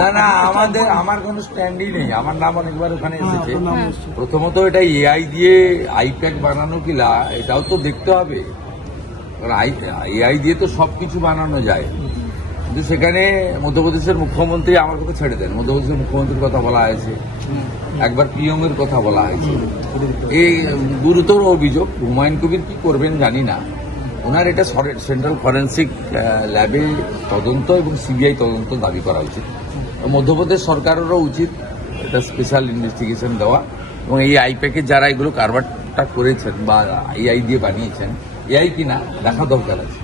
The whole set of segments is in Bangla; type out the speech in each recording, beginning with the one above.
না না, আমার কোনো স্ট্যান্ডই নেই। আমার নাম অনেকবার ওখানে এসেছে। প্রথমত এটা এআই দিয়ে আইপ্যাক বানানো কি এটাও তো দেখতে হবে। এআই দিয়ে তো সবকিছু বানানো যায়, কিন্তু সেখানে মধ্যপ্রদেশের মুখ্যমন্ত্রী, আমার কথা ছেড়ে দেন, মধ্যপ্রদেশের মুখ্যমন্ত্রীর কথা বলা হয়েছে, একবার পিএম এর কথা বলা হয়েছে। এই গুরুতর অভিযোগ। হুমায়ুন কবির কি করবেন জানি না। ওনার এটা সেন্ট্রাল ফরেন্সিক ল্যাবে তদন্ত এবং সিবিআই তদন্ত দাবি করা উচিত। মধ্যপ্রদেশ সরকারেরও উচিত এটা স্পেশাল ইনভেস্টিগেশন দেওয়া, এবং এই আইপ্যাকে যারা এগুলো কারবারটা করেছেন বা এআই দিয়ে বানিয়েছেন, এআই কিনা দেখা দরকার আছে।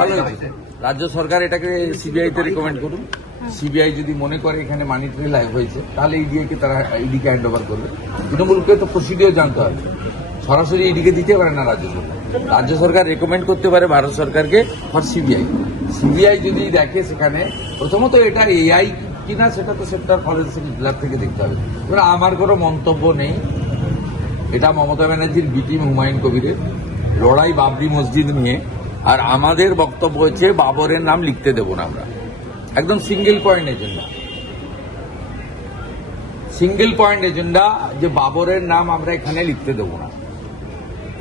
ভালো হয়েছে, রাজ্য সরকার এটাকে সিবিআইতে রিকমেন্ড করুন। সিবিআই যদি মনে করে এখানে মানি ট্রেল হয়েছে, তাহলে ইডিকে তারা ইডিকে হ্যান্ড ওভার করবে। তৃণমূলকে তো প্রসিডিওর জানতে হবে, সরাসরি ইডিকে দিতে পারে না রাজ্য সরকার। রাজ্য সরকার রেকমেন্ড করতে পারে ভারত সরকারকে ফর সিবিআই। সিবিআই যদি দেখে সেখানে, প্রথমত এটা এআই কিনা সেটা তো সেন্ট্রাল ফরেন্সিক ল্যাব থেকে দেখতে হবে। এবার আমার কোনো মন্তব্য নেই। এটা মমতা ব্যানার্জির বি টিম হুমায়ুন কবিরের লড়াই বাবরি মসজিদ নিয়ে। আর আমাদের বক্তব্য হচ্ছে বাবরের নাম লিখতে দেব না আমরা, একদম single point agenda. Single point agenda যে বাবরের নাম আমরা এখানে লিখতে দেব না।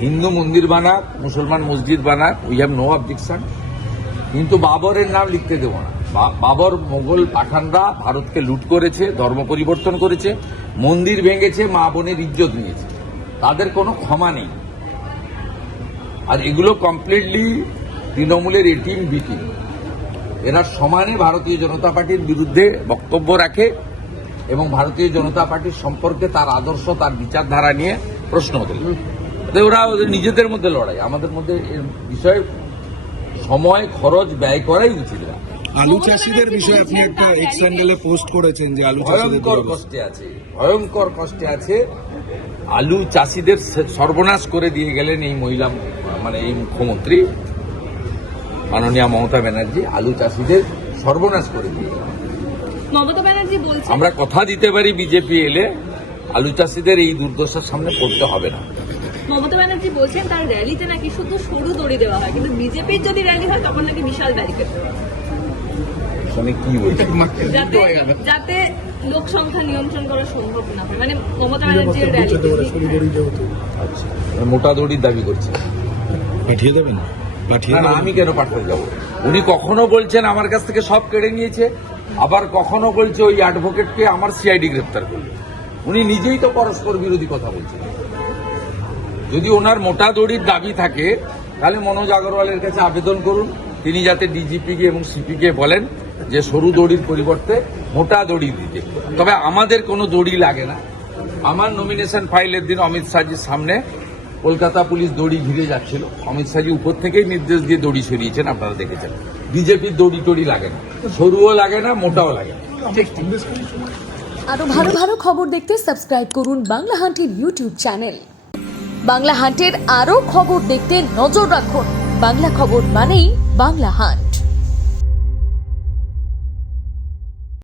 হিন্দু মন্দির বানাক, মুসলমান মসজিদ বানাক, উই হ্যাভ নো অবজেকশন, কিন্তু বাবরের নাম লিখতে দেব না। বাবর মোগল পাঠানরা ভারতকে লুট করেছে, ধর্ম পরিবর্তন করেছে, মন্দির ভেঙেছে, মা বোনের ইজ্জত নিয়েছে, তাদের কোনো ক্ষমা নেই। আর এগুলো কমপ্লিটলি তৃণমূলের এ টিম বি টিম, এরা সমানে ভারতীয় জনতা পার্টির বিরুদ্ধে বক্তব্য রাখে এবং ভারতীয় জনতা পার্টির সম্পর্কে তার আদর্শ, তার বিচারধারা নিয়ে প্রশ্ন তোলে। ওরা ওদের নিজেদের মধ্যে লড়াই, আমাদের মধ্যে এর বিষয়ে সময় খরচ ব্যয় করাই উচিত না। আলু চাষিদের বিষয়ে আপনি একটা এক্স হ্যান্ডেলে পোস্ট করেছেন যে আলু ভয়ঙ্কর কষ্টে আছে, ভয়ঙ্কর কষ্টে আছে। আলু চাষিদের সর্বনাশ করে দিয়ে গেলেন এই মহিলা, মানে এই মুখ্যমন্ত্রী মাননীয়া মমতা ব্যানার্জি আলু চাষিদের সর্বনাশ করে দিয়ে গেলেন। মমতা ব্যানার্জি বলছেন, আমরা কথা দিতে পারি বিজেপি এলে আলু চাষিদের এই দুর্দশার সামনে পড়তে হবে না। মমতা ব্যানার্জি বলছেন তার র্যালিতে নাকি শুধু সরু দড়ি দেওয়া হয়, কিন্তু বিজেপির যদি র্যালি হয় তখন নাকি বিশাল ব্যারিকেড, কি বলছে যাতে লোক সংখ্যা নিয়ন্ত্রণ করা সম্ভব না হয়। মানে মমতা ব্যানার্জির র্যালিতে আচ্ছা, মোটা দড়ির দাবি করছে। পাঠিয়ে দেবেন? না, আমি কেন পাঠাতে যাব? উনি কখনো বলছেন আমার কাছ থেকে সব কেড়ে নিয়েছে, আবার কখনো বলছে ওই অ্যাডভোকেটকে আমার সিআইডি গ্রেপ্তার করবে। উনি নিজেই তো পরস্পর বিরোধী কথা বলছেন। যদি ওনার মোটা দড়ির দাবি থাকে তাহলে মনোজ আগরওয়ালের কাছে আবেদন করুন, তিনি যাতে ডিজিপিকে এবং সিপিকে বলেন যে সরু দড়ির পরিবর্তে মোটা দড়ি দিতে। তবে আমাদের কোনো দড়ি লাগে না। আমার নমিনেশন ফাইলের দিন অমিত শাহজির সামনে কলকাতা পুলিশ দড়ি ঘিরে যাচ্ছিল, অমিত শাহজি উপর থেকেই নির্দেশ দিয়ে দড়ি সরিয়েছেন, আপনারা দেখেছেন। বিজেপির দড়ি টড়ি লাগে না, সরুও লাগে না, মোটাও লাগে না। আরো ভালো ভালো খবর দেখতে সাবস্ক্রাইব করুন বাংলা হান্টের ইউটিউব চ্যানেল। বাংলা হান্টের আরো খবর দেখতে নজর রাখুন। বাংলা খবর মানেই বাংলা হান্ট।